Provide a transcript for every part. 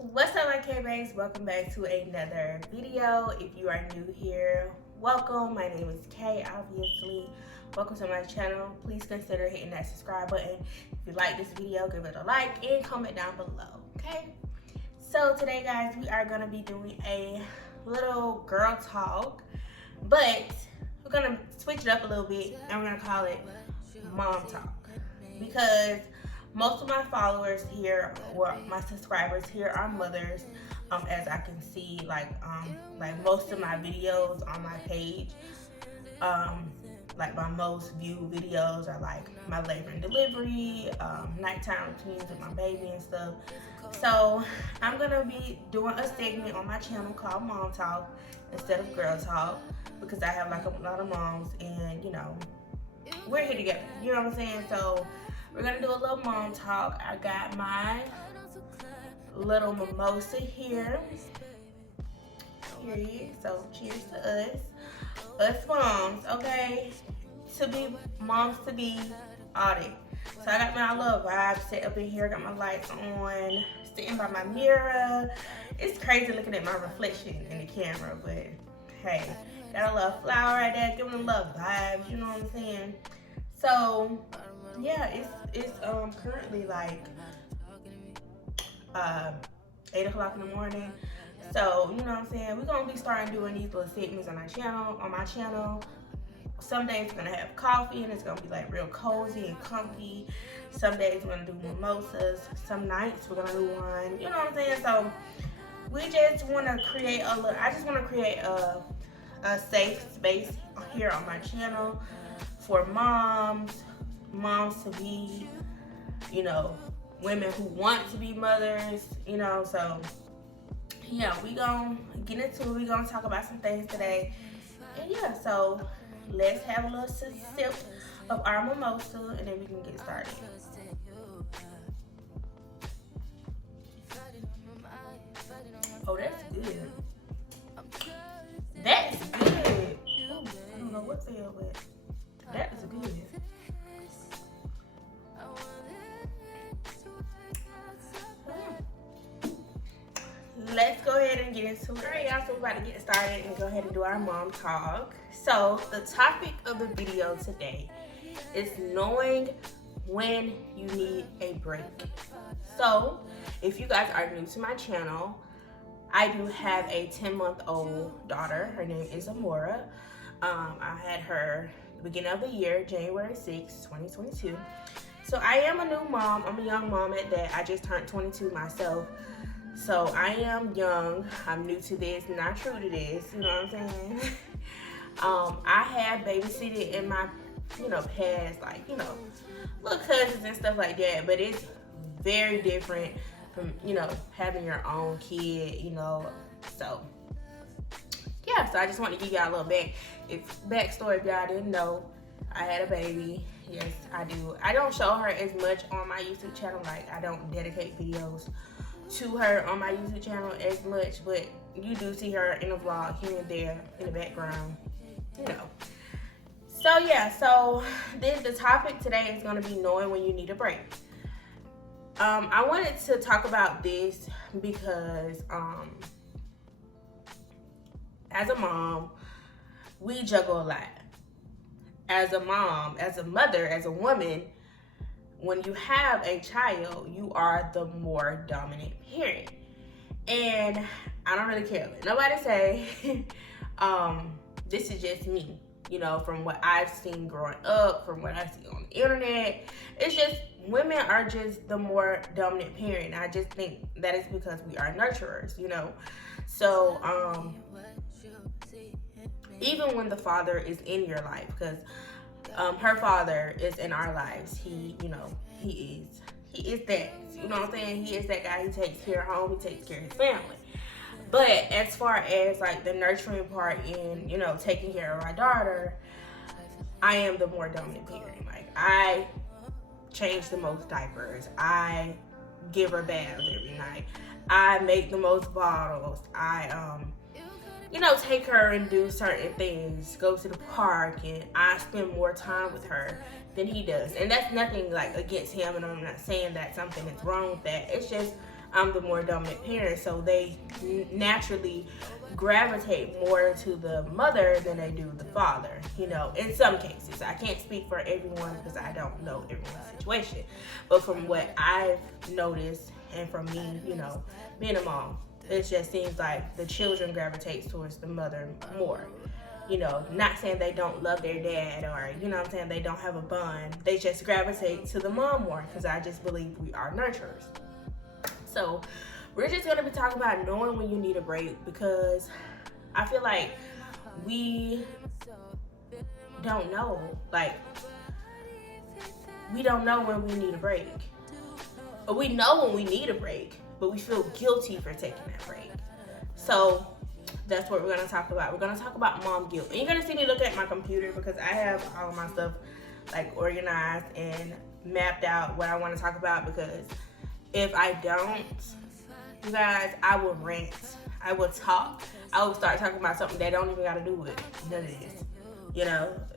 What's up, my K-Bags? Welcome back to another video. If you are new here, welcome. My name is Kay, obviously. Welcome to my channel. Please consider hitting that subscribe button. If you like this video, give it a like and comment down below, okay? So today, guys, we are going to be doing a little girl talk, but we're going to switch it up a little bit and we're going to call it mom talk, because most of my followers here, or my subscribers here, are mothers. As I can see, like most of my videos on my page, like my most viewed videos are like my labor and delivery, nighttime routines with my baby and stuff. So I'm gonna be doing a segment on my channel called Mom Talk instead of Girl Talk, because I have like a lot of moms, and we're here together. You know what I'm saying? So we're gonna do a little mom talk. I got my little mimosa here. Period. So cheers to us moms, okay? To be moms, to be all that. So I got my little vibe set up in here. Got my lights on. Sitting by my mirror. It's crazy looking at my reflection in the camera, but hey, got a little flower right there, giving a little vibes. You know what I'm saying? So yeah, it's currently like 8 o'clock in the morning. So you know what I'm saying, we're gonna be starting doing these little segments on my channel. Some days we're gonna have coffee and it's gonna be like real cozy and comfy. Some days we're gonna do mimosas. Some nights we're gonna do wine. You know what I'm saying? So we just wanna create I just wanna create a safe space here on my channel for moms to be, women who want to be mothers, so yeah, we gonna get into it. We gonna talk about some things today, and yeah, so let's have a little sip of our mimosa and then we can get started. Oh, that's good. That's good. Ooh, I don't know what fell, but that is good. Let's go ahead and get into it. Alright, y'all, so we're about to get started and go ahead and do our mom talk. So the topic of the video today is knowing when you need a break. So if you guys are new to my channel, I do have a 10-month-old daughter. Her name is Amora. I had her the beginning of the year, January 6, 2022. So I am a new mom. I'm a young mom at that. I just turned 22 myself. So I am young. I'm new to this, not true to this. You know what I'm saying? I have babysitted in my, past, like, little cousins and stuff like that. But it's very different from, having your own kid, So yeah, so I just want to give y'all a little backstory if y'all didn't know. I had a baby. Yes, I do. I don't show her as much on my YouTube channel. Like, I don't dedicate videos to her on my YouTube channel as much, but you do see her in a vlog here and there in the background, So yeah, so then the topic today is going to be knowing when you need a break. I wanted to talk about this because as a mom, we juggle a lot. As a mom, as a mother, as a woman, when you have a child, you are the more dominant parent. And I don't really care what nobody say. This is just me, from what I've seen growing up, from what I see on the internet. It's just women are just the more dominant parent. I just think that is because we are nurturers, So even when the father is in your life, because her father is in our lives. He is that. You know what I'm saying? He is that guy who takes care of home. He takes care of his family. But as far as like the nurturing part in, taking care of our daughter, I am the more dominant parent. Like, I change the most diapers. I give her baths every night. I make the most bottles. I take her and do certain things, go to the park, and I spend more time with her than he does. And that's nothing like against him, and I'm not saying that something is wrong with that. It's just I'm the more dominant parent, so they naturally gravitate more to the mother than they do the father, in some cases. I can't speak for everyone because I don't know everyone's situation, but from what I've noticed and from me, being a mom, it just seems like the children gravitate towards the mother more. Not saying they don't love their dad or, they don't have a bond. They just gravitate to the mom more because I just believe we are nurturers. So we're just going to be talking about knowing when you need a break, because I feel like we don't know. Like, we don't know when we need a break. Or we know when we need a break, but we feel guilty for taking that break. So that's what we're going to talk about. We're going to talk about mom guilt. And you're going to see me look at my computer because I have all of my stuff like organized and mapped out what I want to talk about, because if I don't, you guys, I will rant. I will talk. I will start talking about something that don't even got to do with none of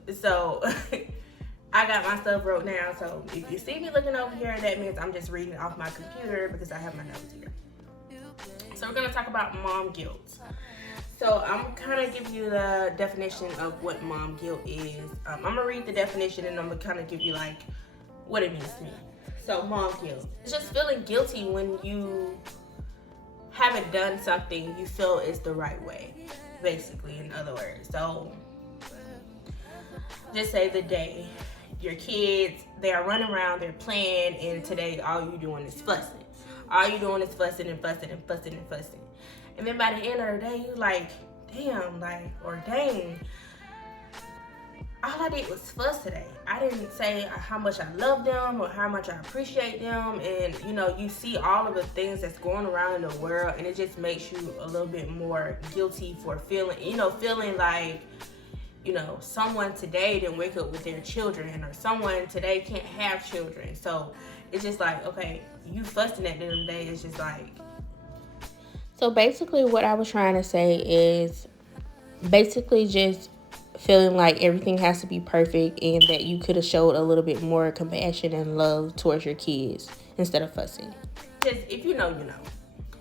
this, So I got my stuff wrote down. So if you see me looking over here, that means I'm just reading off my computer because I have my notes here. So we're going to talk about mom guilt. So I'm kind of give you the definition of what mom guilt is. I'm going to read the definition and I'm going to kind of give you like what it means to me. So mom guilt. It's just feeling guilty when you haven't done something you feel is the right way, basically, in other words. So just say the day your kids, they are running around, they're playing, and today all you doing is fussing. All you doing is fussing and fussing and fussing and fussing. And then by the end of the day, you like, damn, like, or dang, all I did was fuss today. I didn't say how much I love them or how much I appreciate them. And, you see all of the things that's going around in the world, and it just makes you a little bit more guilty for feeling like, someone today didn't wake up with their children, or someone today can't have children. So it's just like, okay, you fussing at them today. It's just like. So basically what I was trying to say is basically just feeling like everything has to be perfect and that you could have showed a little bit more compassion and love towards your kids instead of fussing. Because if you know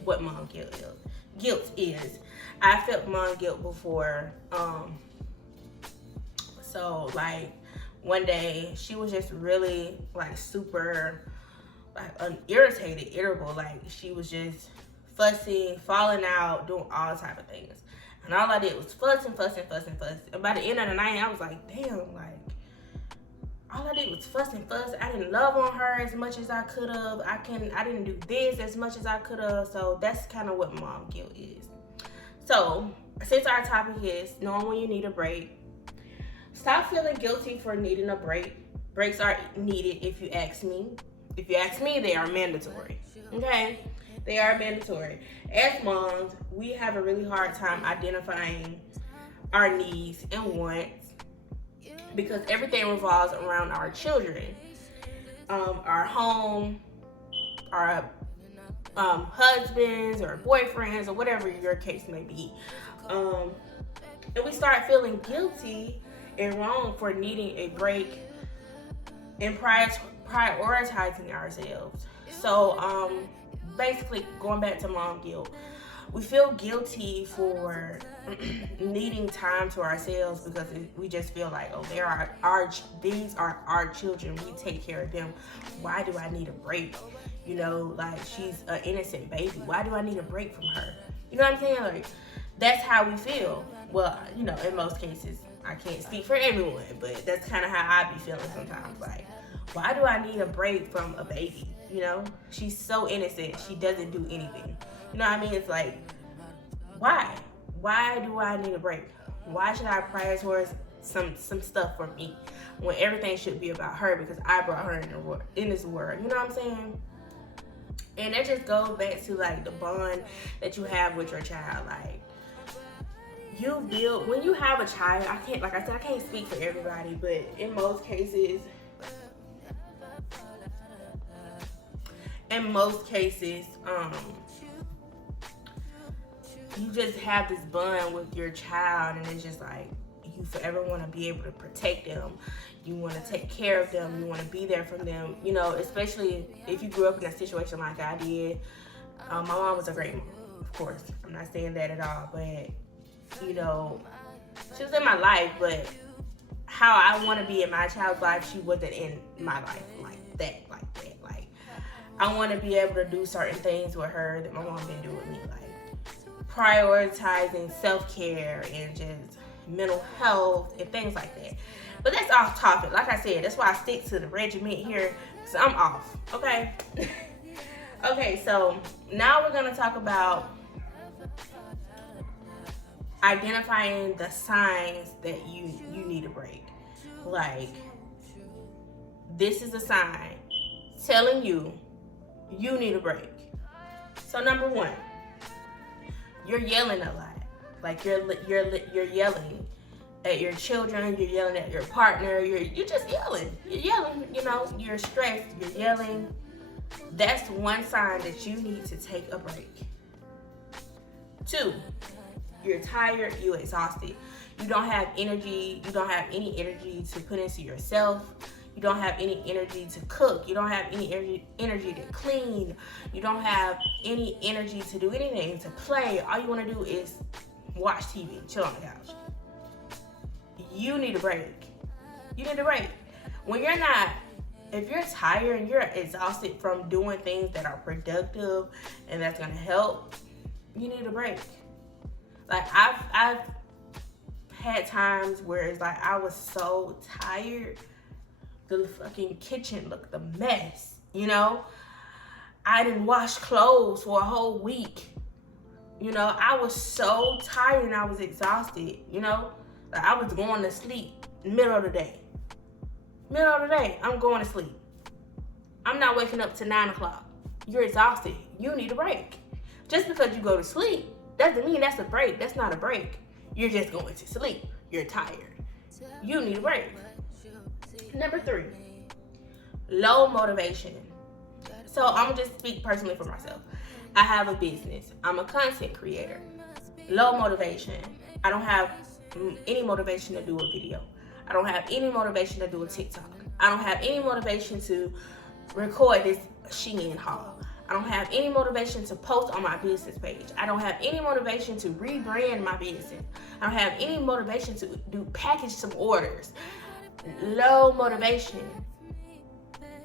what mom guilt is. I felt mom guilt before. So like one day she was just really like super like irritable. Like she was just fussing, falling out, doing all type of things. And all I did was fussing. And by the end of the night, I was like, damn, like, all I did was fuss. I didn't love on her as much as I could have. I didn't do this as much as I could have. So that's kind of what mom guilt is. So since our topic is knowing when you need a break, stop feeling guilty for needing a break. Breaks are needed if you ask me. If you ask me, they are mandatory. Okay? They are mandatory. As moms, we have a really hard time identifying our needs and wants because everything revolves around our children, our home, our husbands or boyfriends or whatever your case may be. And we start feeling guilty and wrong for needing a break and prioritizing ourselves. So, basically, going back to mom guilt, we feel guilty for needing time to ourselves because we just feel like, oh, these are our children. We take care of them. Why do I need a break? Like she's an innocent baby. Why do I need a break from her? You know what I'm saying? Like that's how we feel. Well, in most cases, I can't speak for everyone, but that's kind of how I be feeling sometimes. Like, why do I need a break from a baby? She's so innocent. She doesn't do anything. You know what I mean? It's like, why? Why do I need a break? Why should I prioritize some stuff for me when everything should be about her because I brought her in this world? You know what I'm saying? And that just goes back to like the bond that you have with your child. Like you build when you have a child. I can't speak for everybody, but in most cases, you just have this bond with your child, and it's just like you forever want to be able to protect them. You want to take care of them. You want to be there for them. Especially if you grew up in a situation like I did. My mom was a great mom, of course. I'm not saying that at all, but you know, she was in my life, but how I want to be in my child's life, she wasn't in my life like that. Like, I want to be able to do certain things with her that my mom didn't do with me, like prioritizing self-care and just mental health and things like that. But that's off topic. Like I said, that's why I stick to the regiment here, because I'm off, okay? Okay, so now we're going to talk about identifying the signs that you need a break. Like, this is a sign telling you need a break. So number one, you're yelling a lot. Like you're yelling at your children, you're yelling at your partner, you're just yelling. You're yelling, you know, you're stressed, you're yelling. That's one sign that you need to take a break. 2, you're tired, you're exhausted. You don't have energy, you don't have any energy to put into yourself. You don't have any energy to cook. You don't have any energy to clean. You don't have any energy to do anything, to play. All you want to do is watch TV, chill on the couch. You need a break. You need a break. When you're not, if you're tired and you're exhausted from doing things that are productive and that's going to help, you need a break. Like, I've had times where it's like I was so tired, the fucking kitchen looked a mess, you know? I didn't wash clothes for a whole week. You know, I was so tired and I was exhausted, you know? Like, I was going to sleep middle of the day. Middle of the day, I'm going to sleep. I'm not waking up to 9 o'clock. You're exhausted. You need a break. Just because you go to sleep doesn't mean that's a break. That's not a break. You're just going to sleep. You're tired. You need a break. Number 3, low motivation. So I'm gonna just speak personally for myself. I have a business. I'm a content creator. Low motivation. I don't have any motivation to do a video. I don't have any motivation to do a TikTok. I don't have any motivation to record this Shein haul. I don't have any motivation to post on my business page. I don't have any motivation to rebrand my business. I don't have any motivation to package some orders. Low motivation.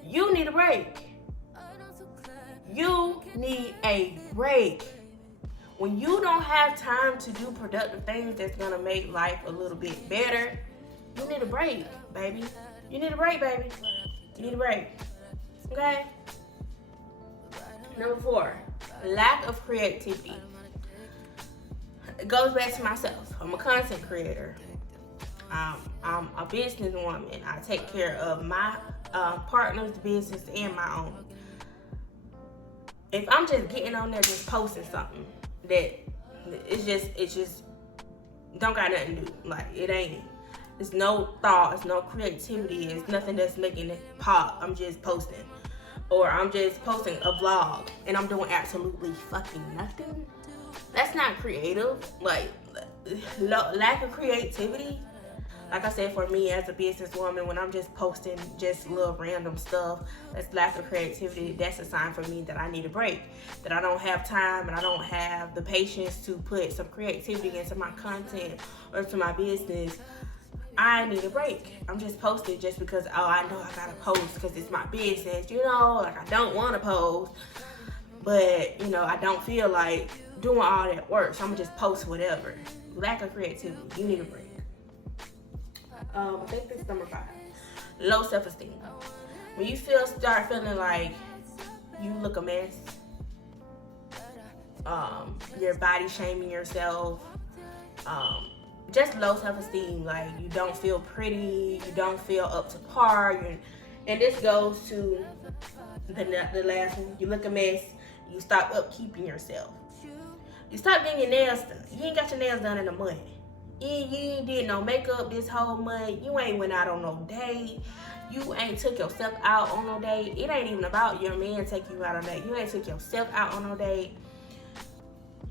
You need a break. You need a break. When you don't have time to do productive things that's gonna make life a little bit better, you need a break, baby. You need a break, baby. You need a break. Okay? Number 4, lack of creativity. It goes back to myself. I'm a content creator. I'm a businesswoman. I take care of my partner's business and my own. If I'm just getting on there just posting something that it's just don't got nothing to do. Like, it ain't. There's no thought. There's no creativity. It's nothing that's making it pop. I'm just posting. Or I'm just posting a vlog and I'm doing absolutely fucking nothing. That's not creative. Like, lack of creativity. Like I said, for me as a businesswoman, when I'm just posting just little random stuff, that's lack of creativity. That's a sign for me that I need a break. That I don't have time and I don't have the patience to put some creativity into my content or to my business. I need a break. I'm just posting just because, oh, I know I gotta post because it's my business, you know, like I don't want to post, but, you know, I don't feel like doing all that work, so I'm gonna just post whatever. Lack of creativity. You need a break. I think this is number 5. Low self-esteem. When you start feeling like you look a mess, you're body shaming yourself, just low self-esteem, like you don't feel pretty, you don't feel up to par, and this goes to the last one. You look a mess, you stop upkeeping yourself. You stop getting your nails done. You ain't got your nails done in a month. You ain't did no makeup this whole month. You ain't went out on no date. You ain't took yourself out on no date. It ain't even about your man taking you out on a date. You ain't took yourself out on no date.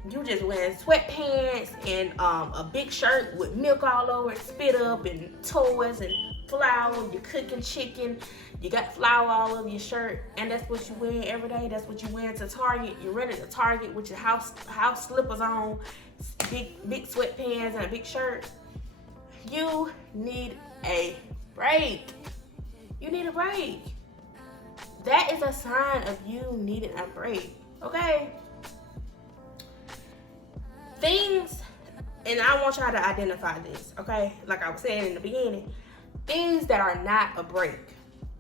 You just wearing sweatpants and a big shirt with milk all over it, spit up and toys and flour, you're cooking chicken, you got flour all over your shirt, and that's what you wear every day. That's what you wear to Target. You're running to Target with your house slippers on, big sweatpants, and a big shirt. You need a break. You need a break. That is a sign of you needing a break. Okay? Things, and I want y'all to identify this, okay? Like I was saying in the beginning, things that are not a break,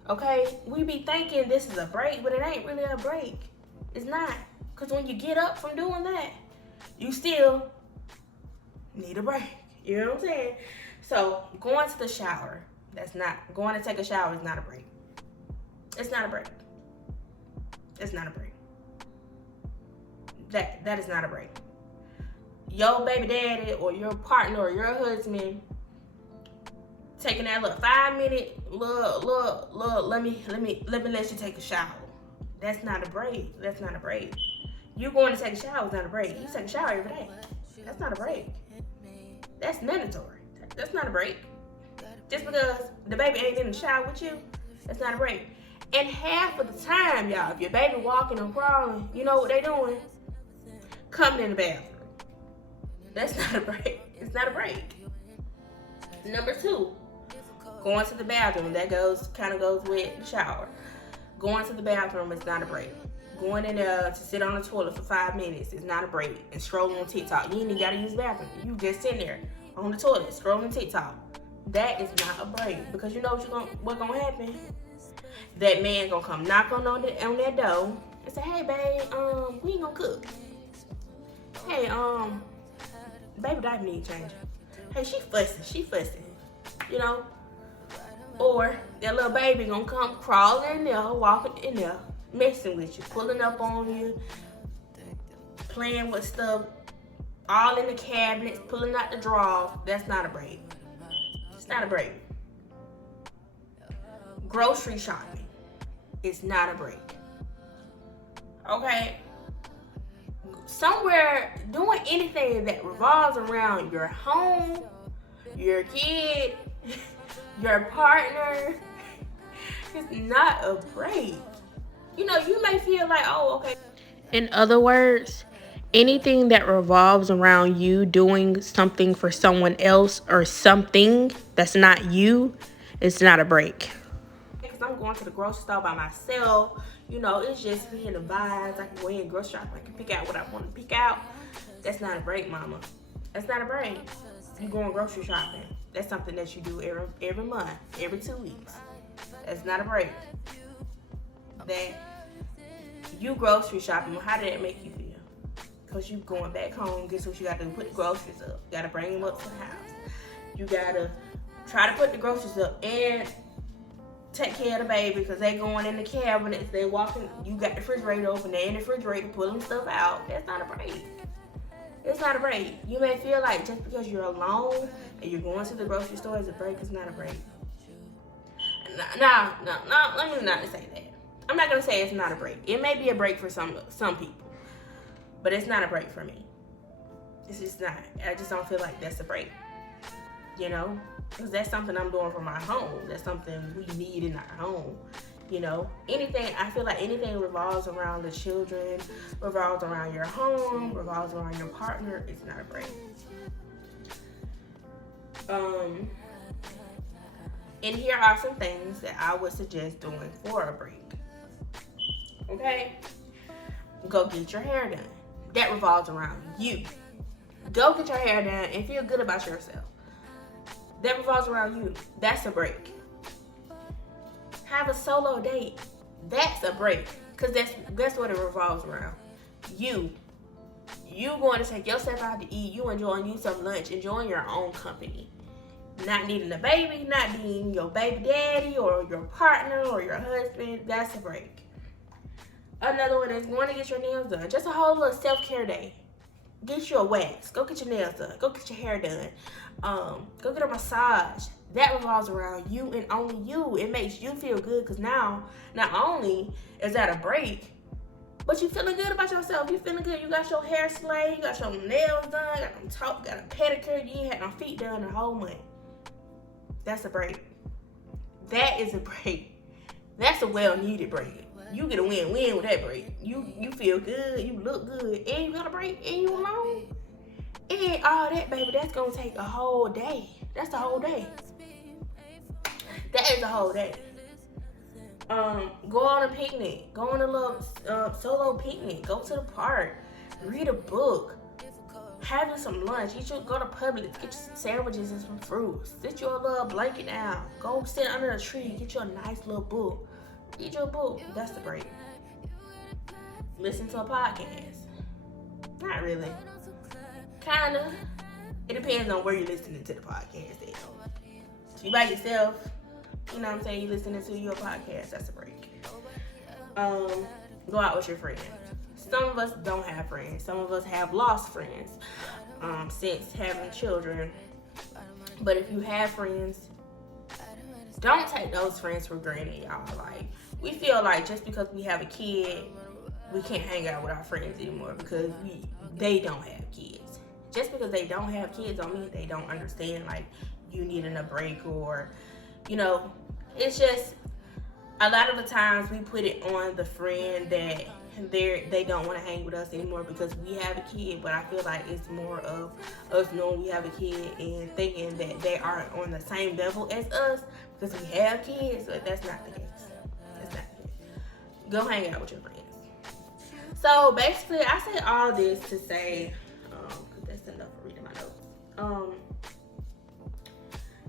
okay? We be thinking this is a break, but it ain't really a break. It's not. Because when you get up from doing that, you still need a break. You know what I'm saying? So going to the shower, going to take a shower is not a break. It's not a break. It's not a break. That is not a break. Your baby daddy or your partner or your husband taking that little 5-minute let me let you take a shower. That's not a break. That's not a break. You going to take a shower is not a break. You take a shower every day. That's not a break. That's mandatory. That's not a break. Just because the baby ain't in the shower with you, that's not a break. And half of the time, y'all, if your baby walking or crawling, you know what they doing? Coming in the bathroom. That's not a break. It's not a break. Number 2, going to the bathroom. That kind of goes with the shower. Going to the bathroom is not a break. Going in there to sit on the toilet for 5 minutes is not a break. And scrolling on TikTok. You ain't even gotta use the bathroom. You just sit there on the toilet scrolling TikTok. That is not a break, because you know what's gonna happen. That man gonna come knock on that door and say, "Hey, babe, we ain't gonna cook. Hey, baby diaper need changing. Hey, she fussing, you know." Or that little baby gonna come crawling in there, walking in there, messing with you, pulling up on you, playing with stuff, all in the cabinets, pulling out the drawers. That's not a break. It's not a break. Grocery shopping is not a break. Okay? Somewhere doing anything that revolves around your home, your kid, your partner, is not a break. You know, you may feel like, oh, okay. In other words, anything that revolves around you doing something for someone else or something that's not you, it's not a break. Because I'm going to the grocery store by myself, you know, it's just me and the vibes. I can go in grocery shop, I can pick out what I want to pick out. That's not a break, mama. That's not a break. You going grocery shopping. That's something that you do every month, every 2 weeks. That's not a break. That you grocery shopping, how did that make you feel? Because you going back home, guess what you got to do? Put the groceries up. You got to bring them up to the house. You got to try to put the groceries up and take care of the baby, because they going in the cabinets, they walking, you got the refrigerator open, they in the refrigerator pulling stuff out. That's not a break. It's not a break. You may feel like just because you're alone and you're going to the grocery store is a break. It's not a break. No, let me not say that. I'm not going to say it's not a break. It may be a break for some people, but it's not a break for me. It's just not. I just don't feel like that's a break, you know, because that's something I'm doing for my home. That's something we need in our home, you know. I feel like anything revolves around the children, revolves around your home, revolves around your partner. It's not a break. And here are some things that I would suggest doing for a break. Okay? Go get your hair done. That revolves around you. Go get your hair done and feel good about yourself. That revolves around you. That's a break. Have a solo date. That's a break. Because that's what it revolves around. You going to take yourself out to eat. You enjoying you some lunch. Enjoying your own company. Not needing a baby. Not needing your baby daddy or your partner or your husband. That's a break. Another one is going to get your nails done. Just a whole little self-care day. Get you a wax. Go get your nails done. Go get your hair done. Go get a massage. That revolves around you and only you. It makes you feel good, because now, not only is that a break, but you feeling good about yourself. You feeling good. You got your hair slayed. You got your nails done. Got a pedicure. You ain't had no feet done the whole month. That's a break. that is a break. That's a well-needed break. You get a win-win with that break. You feel good, you look good, and you got a break, and you alone. And all that, baby, that's gonna take a whole day. That's a whole day. That is a whole day. Go on a picnic. Go on a little solo picnic. Go to the park. Read a book. Having some lunch. Go to Publix. Get you some sandwiches and some fruits. Sit your little blanket down. Go sit under a tree. Get you a nice little book. Read your book. That's the break. Listen to a podcast. Not really. Kinda. It depends on where you're listening to the podcast at. If you by yourself, you know what I'm saying, you listening to your podcast, that's a break. Go out with your friends. Some of us don't have friends. Some of us have lost friends since having children. But if you have friends, don't take those friends for granted, y'all. Like, we feel like just because we have a kid, we can't hang out with our friends anymore because they don't have kids. Just because they don't have kids don't mean they don't understand, like, you needing a break, or, you know, it's just a lot of the times we put it on the friend that they don't want to hang with us anymore because we have a kid. But I feel like it's more of us knowing we have a kid and thinking that they are on the same level as us because we have kids, but that's not the case. That's not the case. Go hang out with your friends. So basically, I say all this to say, that's enough for reading my notes.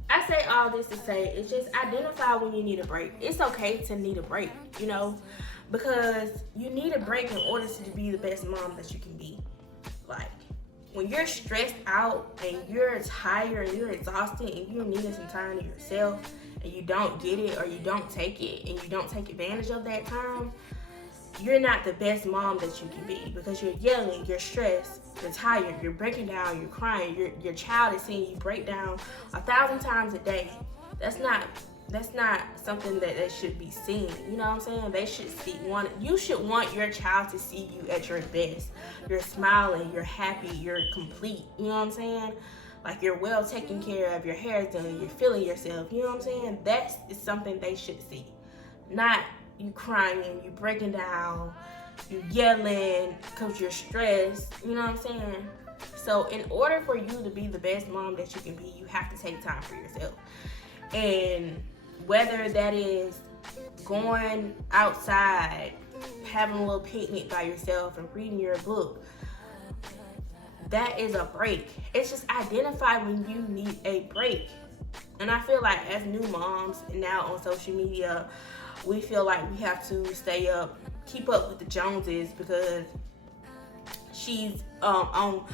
I say all this to say, it's just identify when you need a break. It's okay to need a break, you know, because you need a break in order to be the best mom that you can be. Like, when you're stressed out and you're tired and you're exhausted and you're needing some time to yourself and you don't get it or you don't take it and you don't take advantage of that time, you're not the best mom that you can be because you're yelling, you're stressed, you're tired, you're breaking down, you're crying, your child is seeing you break down 1,000 times a day. That's not something that they should be seeing. You know what I'm saying? They should you should want your child to see you at your best. You're smiling, you're happy, you're complete. You know what I'm saying? Like, you're well taken care of, your hair's done, you're feeling yourself. You know what I'm saying? That is something they should see. Not you crying, you breaking down, you yelling because you're stressed. You know what I'm saying? So in order for you to be the best mom that you can be, you have to take time for yourself. And whether that is going outside, having a little picnic by yourself and reading your book, that is a break. It's just identify when you need a break. And I feel like as new moms now on social media, we feel like we have to keep up with the Joneses because she's on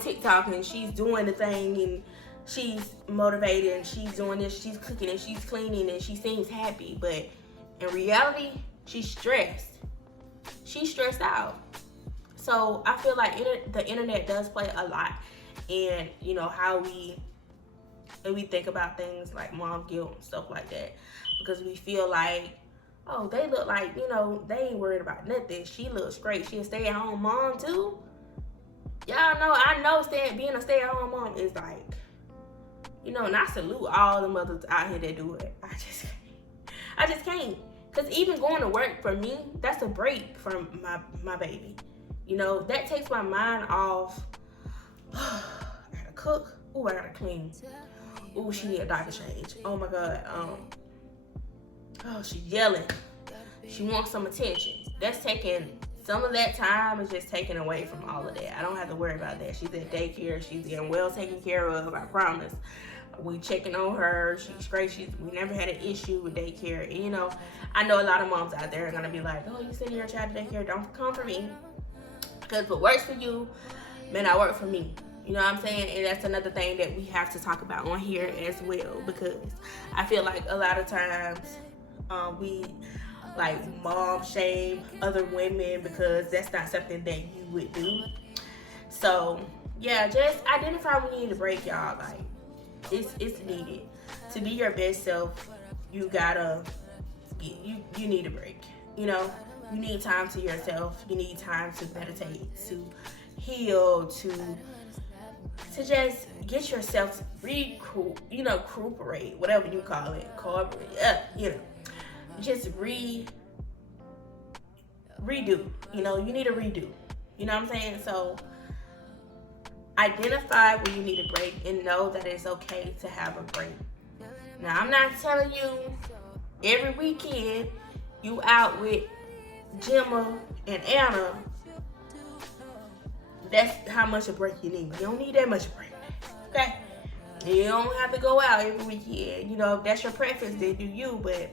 TikTok and she's doing the thing and she's motivated and she's doing this, she's cooking and she's cleaning and she seems happy. But in reality, she's stressed. She's stressed out. So I feel like the internet does play a lot in, you know, how we think about things like mom guilt and stuff like that. Because we feel like, oh, they look like, you know, they ain't worried about nothing. She looks great. She a stay-at-home mom too. Y'all know, I know being a stay-at-home mom is like, you know, and I salute all the mothers out here that do it. I just can't. Because even going to work for me, that's a break from my baby. You know, that takes my mind off. I gotta cook. Ooh, I gotta clean. Ooh, she need a diaper change. Oh my God. Oh, she's yelling. She wants some attention. That's taking some of that time is just taken away from all of that. I don't have to worry about that. She's at daycare. She's getting well taken care of. I promise. We checking on her. She's great. We never had an issue with daycare. And, you know, I know a lot of moms out there are gonna be like, "Oh, you sending your child to daycare? Don't come for me, because what works for you may not work for me." You know what I'm saying? And that's another thing that we have to talk about on here as well, because I feel like a lot of times we like mom shame other women because that's not something that you would do. So yeah, just identify when you need a break, y'all. Like, it's needed to be your best self. You gotta you need a break. You know, you need time to yourself. You need time to meditate, to heal, to just get yourself recuperate, whatever you call it, just redo. You need a redo. You know what I'm saying? So identify when you need a break and know that it's okay to have a break. Now, I'm not telling you every weekend you out with Gemma and Anna. That's how much a break you need. You don't need that much break. Okay? You don't have to go out every weekend. If that's your preference, then do you. But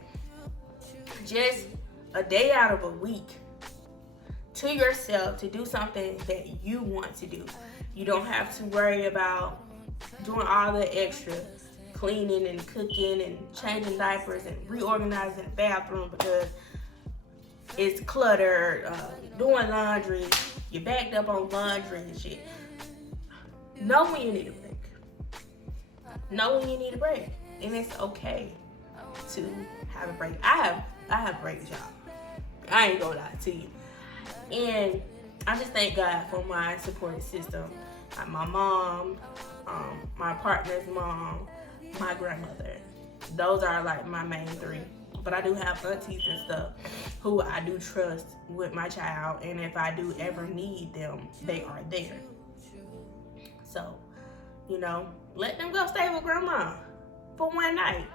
just a day out of a week to yourself to do something that you want to do. You don't have to worry about doing all the extra cleaning and cooking and changing diapers and reorganizing the bathroom because it's cluttered, doing laundry, you're backed up on laundry and shit. Know when you need a break. Know when you need a break. And it's okay to have a break. I have breaks, y'all. I ain't gonna lie to you. And I just thank God for my support system. Like my mom, my partner's mom, my grandmother. Those are like my main three. But I do have aunties and stuff who I do trust with my child. And if I do ever need them, they are there. So, let them go stay with grandma for one night.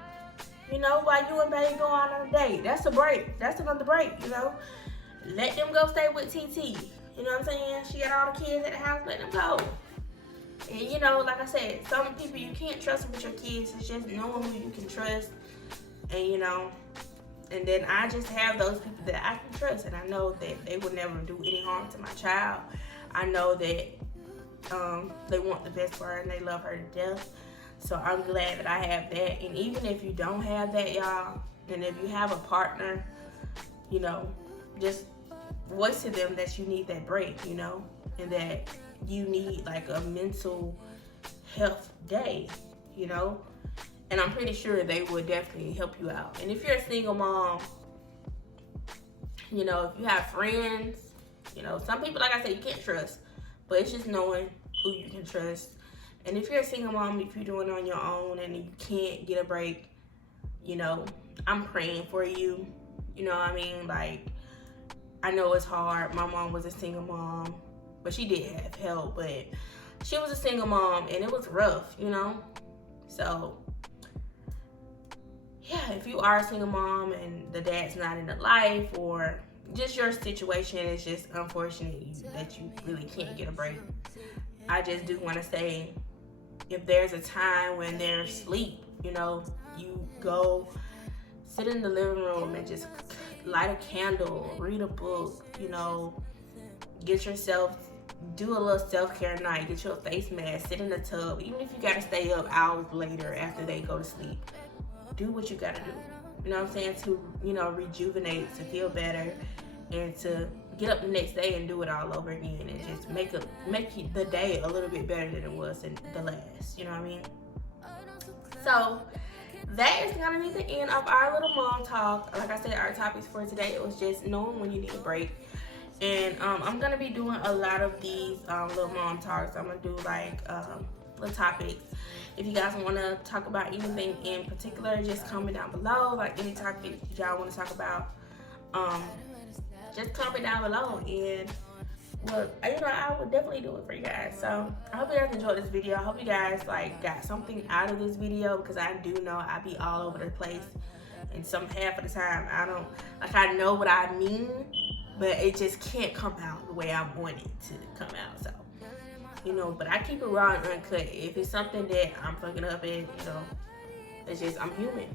While you and baby go on a date. That's a break. That's another break, Let them go stay with TT. You know what I'm saying? She got all the kids at the house. Let them go. And, like I said, some people you can't trust with your kids. It's just knowing who you can trust. And, and then I just have those people that I can trust. And I know that they would never do any harm to my child. I know that they want the best for her and they love her to death. So I'm glad that I have that. And even if you don't have that, y'all, and if you have a partner, just voice to them that you need that break, and that you need like a mental health day, and I'm pretty sure they would definitely help you out. And if you're a single mom, if you have friends, some people, like I said, you can't trust, but it's just knowing who you can trust. And if you're a single mom, if you're doing it on your own and you can't get a break, I'm praying for you. You know what I mean? Like, I know it's hard. My mom was a single mom, but she did have help, but she was a single mom and it was rough, So, yeah, if you are a single mom and the dad's not in the life, or just your situation is just unfortunate that you really can't get a break, I just do want to say, if there's a time when there's sleep, you go sit in the living room and just light a candle, read a book, get yourself, do a little self-care night, get your face mask, sit in the tub, even if you gotta stay up hours later after they go to sleep, do what you gotta do, you know what I'm saying, to, rejuvenate, to feel better, and to get up the next day and do it all over again, and just make the day a little bit better than it was in the last, you know what I mean? So that is gonna be the end of our little mom talk. Like I said, our topics for today, it was just knowing when you need a break. And I'm gonna be doing a lot of these little mom talks. I'm gonna do like little topics. If you guys want to talk about anything in particular, just comment down below. Like any topic y'all want to talk about, just comment down below, and well, I would definitely do it for you guys. So I hope you guys enjoyed this video. I hope you guys got something out of this video, because I do know I be all over the place, and half of the time I know what I mean, but it just can't come out the way I want it to come out. So but I keep it raw and uncut. If it's something that I'm fucking up in, it's just, I'm human,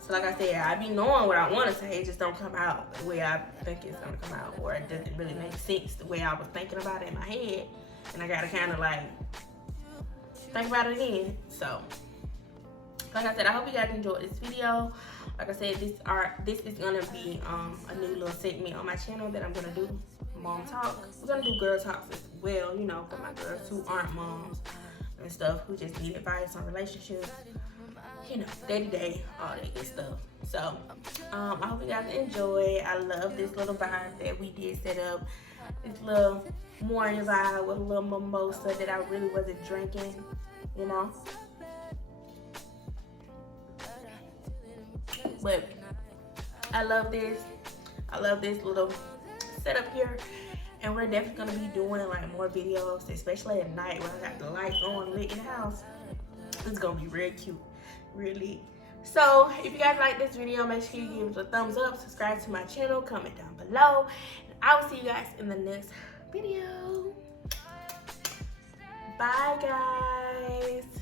So like I said, I be knowing what I want to say, it just don't come out the way I think it's gonna come out, or it doesn't really make sense the way I was thinking about it in my head, and I gotta kind of think about it again. So like I said, I hope you guys enjoyed this video. Like I said, this is gonna be a new little segment on my channel that I'm gonna do, mom talk. We're gonna do girl talks as well, for my girls who aren't moms and stuff, who just need advice on relationships, day to day, all that good stuff. So I hope you guys enjoy. I love this little vibe that we did set up, this little morning vibe with a little mimosa that I really wasn't drinking, you know. But I love this. I love this little setup here. And we're definitely gonna be doing like more videos, especially at night when I got the lights on lit in the house. It's gonna be real cute, really. So if you guys like this video, make sure you give it a thumbs up, subscribe to my channel, comment down below, and I will see you guys in the next video. Bye guys.